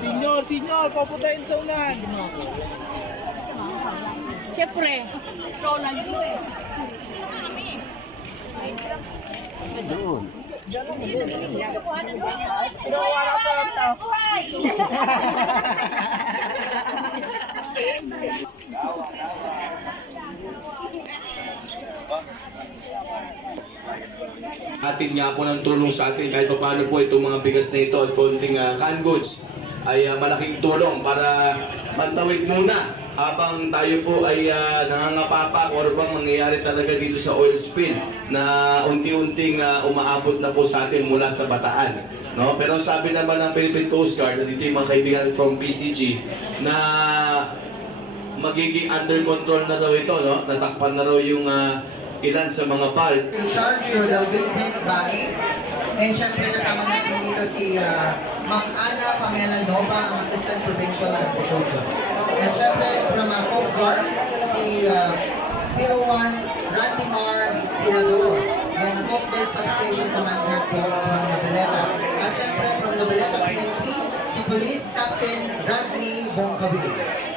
Senyor, senyor, paputayin sa ulan. Siyempre, sa ulan yun. Doon. Sinawala pa ang tao. Atin nga po ng tulong sa atin kahit paano po itong mga bigas na ito at konting uh, canned goods ay ah, malaking tulong para mantawid muna habang tayo po ay uh, nangangapapa kung ano bang mangyayari talaga dito sa oil spill na unti-unting ah, umaabot na po sa atin mula sa bataan. No? Pero sabi naman ng Philippine Coast Guard, dito yung mga kaibigan from PCG, na magiging under control na daw ito, no? Natakpan na raw yung ah, ilan sa mga charge for the Vincent Bae. And syempre kasama natin dito si uh, Ma'am Ana Pamela Nova, ang Assistant Provincial Agriculture. And syempre from uh, Coast Guard, si uh, PO1 Randy Mar Pinador, and Coast Guard Substation Commander po from Nabaleta. At syempre from Nabaleta PNP, si Police Captain Bradley Bongkabir.